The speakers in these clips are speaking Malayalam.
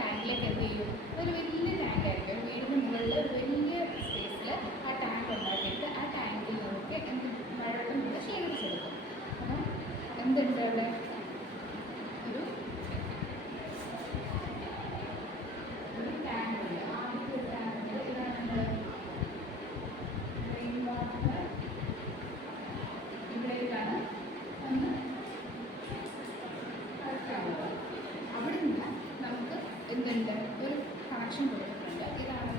ടാങ്കിലേക്ക് എന്ത് ചെയ്യും? ഒരു വലിയ ടാങ്കായിരിക്കും, ഒരു വീടിന് മുകളിൽ ഒരു വലിയ സ്പേസിൽ ആ ടാങ്ക് ഉണ്ടാക്കിയിട്ട് ആ ടാങ്കിൽ നമുക്ക് മഴവെള്ളം നമ്മൾ ശേഖരിച്ചെടുക്കും. അപ്പം എന്തുണ്ട് അവിടെ? ഒരു ടാങ്ക് ഉണ്ട്. ആദ്യത്തെ ഒരു ടാങ്ക് ഉണ്ട്. ഇതാണ് നമ്മൾ റെയിൻ വാട്ടർ ഇവിടേക്കാണ് ഒന്ന് കളക്റ്റാവുന്നത്. അവിടെ നിന്ന് നമുക്ക് എന്തുണ്ട്? ഒരു കണക്ഷൻ കൊടുത്തിട്ടുണ്ട്. ഇതാണ്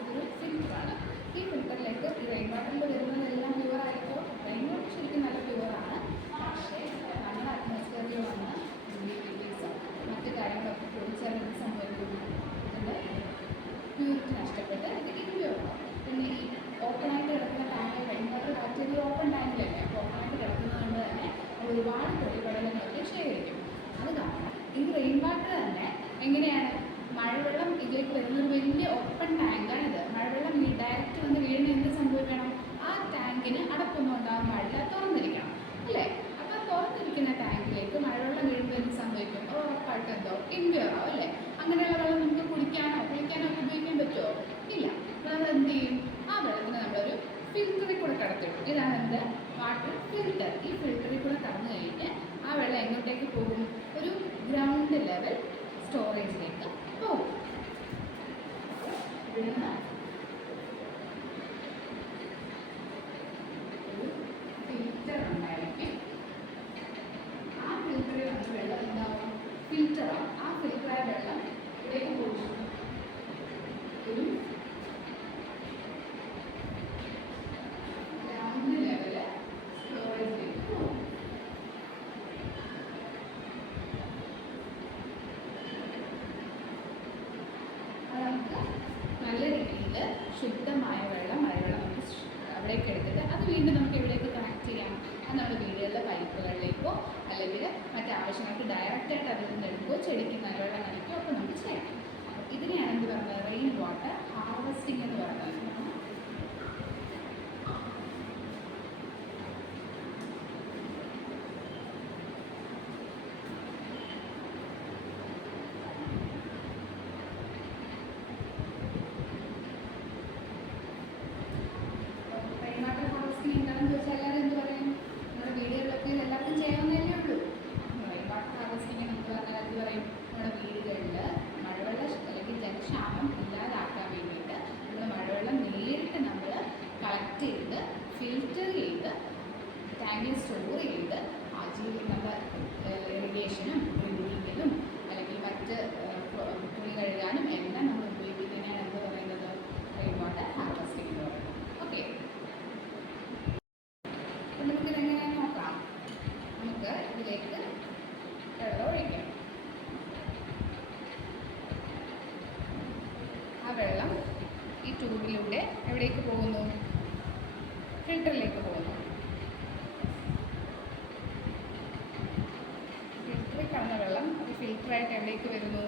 ഇതൊരു ഫിൽറ്ററാണ്. ഈ ഫിൽറ്ററിലേക്ക് ഈ റെയിൻ വാട്ടറിൽ വരുന്നതെല്ലാം പ്യുവറായിരിക്കും. റെയിൻ വാട്ടർ ശരിക്കും നല്ല പ്യുവറാണ്. പക്ഷേ നമ്മുടെ അറ്റ്മോസ്ഫിയറിൽ വന്ന് ഹ്യൂമിഡിറ്റീസും മറ്റു കാര്യങ്ങളൊക്കെ കൂടിച്ചേർന്ന് സംഭവിക്കുന്നു. ഇതിൻ്റെ പ്യൂരിറ്റി നഷ്ടപ്പെട്ട് ഇത് ഇമ്പ്യൂറാണ്. പിന്നെ ഈ ഓപ്പണായിട്ട് കിടക്കുന്ന ടാങ്ക്, റെയിൻ വാട്ടർ കളക്ട് ചെയ്ത് ഓപ്പൺ ടാങ്കിലല്ലേ, അപ്പോൾ ഓപ്പണായിട്ട് കിടക്കുന്നത് കൊണ്ട് തന്നെ ഒരുപാട് പൊടിപടലങ്ങളൊക്കെ ശേഖരിക്കും. അത് കാരണം ഈ റെയിൻ വാട്ടർ തന്നെ എങ്ങനെയാണ്? മഴവെള്ളം ഇതിലേക്ക് വരുന്നൊരു വലിയ ഓപ്പൺ ടാങ്കാണിത്. മഴവെള്ളം ഡയറക്റ്റ് വന്ന് വീടിന് എന്ത് സംഭവിക്കണം? ആ ടാങ്കിന് അടപ്പൊന്നും ഉണ്ടാകാൻ പാടില്ല, തുറന്നിരിക്കണം അല്ലേ? അപ്പോൾ തുറന്നിരിക്കുന്ന ടാങ്കിലേക്ക് മഴവെള്ളം വീഴുമ്പോൾ എന്ത് സംഭവിക്കും? ഉറപ്പായിട്ട് എന്തോ ഇമ്പ്യൂറാവും അല്ലേ? അങ്ങനെയുള്ള വെള്ളം നമുക്ക് കുടിക്കാനോ ഒക്കെ ഉപയോഗിക്കാൻ പറ്റുമോ? ഇല്ല. നമ്മൾ എന്ത് ചെയ്യും? ആ വെള്ളത്തിന് നമ്മളൊരു ഫിൽറ്ററിൽ കൂടെ കടത്തിടും. ഇതാണ് എന്ത്? Water filter. ഈ ഫിൽറ്ററിൽ കൂടെ കടന്നു കഴിഞ്ഞ് ആ വെള്ളം എങ്ങോട്ടേക്ക് പോകും? ഒരു ഗ്രൗണ്ട് ലെവൽ സ്റ്റോറേജിലേക്ക് പോകും. ഇവിടുന്ന് ഒരു ഫിൽറ്റർ ഉണ്ടായിരിക്കും. ആ ഫിൽറ്ററിൽ വന്ന വെള്ളം എന്താവും? ഫിൽറ്ററാവും. ആ ഫിൽറ്ററായ വെള്ളം ഇവിടേക്ക് പോകും. ഒരു ഗ്രൗണ്ട് ലെവൽ സ്റ്റോറേജിലേക്ക് പോകും. നല്ല രീതിയിൽ ശുദ്ധമായ വെള്ളം, മഴവെള്ളം നമുക്ക് അവിടേക്ക് എടുത്തിട്ട് അത് വീണ്ടും നമുക്ക് എവിടേക്ക് കണക്ട് ചെയ്യാം? അത് നമ്മുടെ വീടുകളിലെ പൈപ്പുകളിലേക്കോ അല്ലെങ്കിൽ മറ്റാവശ്യങ്ങൾക്ക് ഡയറക്റ്റായിട്ട് അതിൽ നിന്ന് എടുക്കുകയോ ചെടിക്ക് നല്ലവെള്ളം നനയ്ക്കുകയോ ഒക്കെ നമുക്ക് ചെയ്യാം. ഇതിനെയാണ് എന്ത് പറയുന്നത്? റെയിൻ വാട്ടർ ഹാർവെസ്റ്റിംഗ് എന്ന് പറയുന്നത്. എന്താണെന്ന് ചോദിച്ചാൽ എല്ലാവരും എന്ത് പറയും? നമ്മുടെ വീടുകളിലൊക്കെ എല്ലാവർക്കും ചെയ്യാവുന്നതല്ലേ ഉള്ളൂ. റെയിൻ വാട്ടർ ഹാർവെസ്റ്റിംഗ് എന്ന് പറഞ്ഞാൽ എന്ത് പറയും? നമ്മുടെ വീടുകളിൽ മഴവെള്ള അല്ലെങ്കിൽ ജലക്ഷാമം ഇല്ലാതാക്കാൻ വേണ്ടിയിട്ട് നമ്മൾ മഴവെള്ളം നേരിട്ട് നമ്മൾ കളക്ട് ചെയ്ത് ഫിൽറ്റർ ചെയ്ത് ടാങ്കിൽ സ്റ്റോർ ചെയ്ത് നമ്മുടെ ഇറിഗേഷനും ഡ്രില്ലിങ്ങിനും അല്ലെങ്കിൽ മറ്റ് തുണി കഴുകാനും എല്ലാം നമ്മൾ ഉപയോഗിക്കുന്നതിനാണ് എന്ത് പറയുന്നത്? റെയിൻ വാട്ടർ ഹാർവെസ്റ്റിംഗ് എന്ന് പറയുന്നത്. ഓക്കെ, നമുക്കിതെങ്ങനെയാണെന്ന് നോക്കാം. നമുക്ക് ഇതിലേക്ക് വെള്ളം ഒഴിക്കാം. ആ വെള്ളം ഈ ട്യൂബിലൂടെ എവിടേക്ക് പോകുന്നു? ഫിൽറ്ററിലേക്ക് പോകുന്നു. ഫിൽറ്ററിൽ കടന്ന വെള്ളം അത് ഫിൽറ്ററായിട്ട് എവിടേക്ക് വരുന്നു?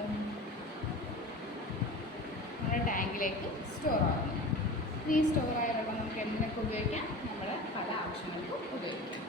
നമ്മുടെ ടാങ്കിലേക്ക് സ്റ്റോർ ആകുന്നു. ഈ സ്റ്റോറായ വെള്ളം നമുക്ക് എന്തിനൊക്കെ ഉപയോഗിക്കാം? നമ്മുടെ പല ആവശ്യങ്ങൾക്കും ഉപയോഗിക്കാം.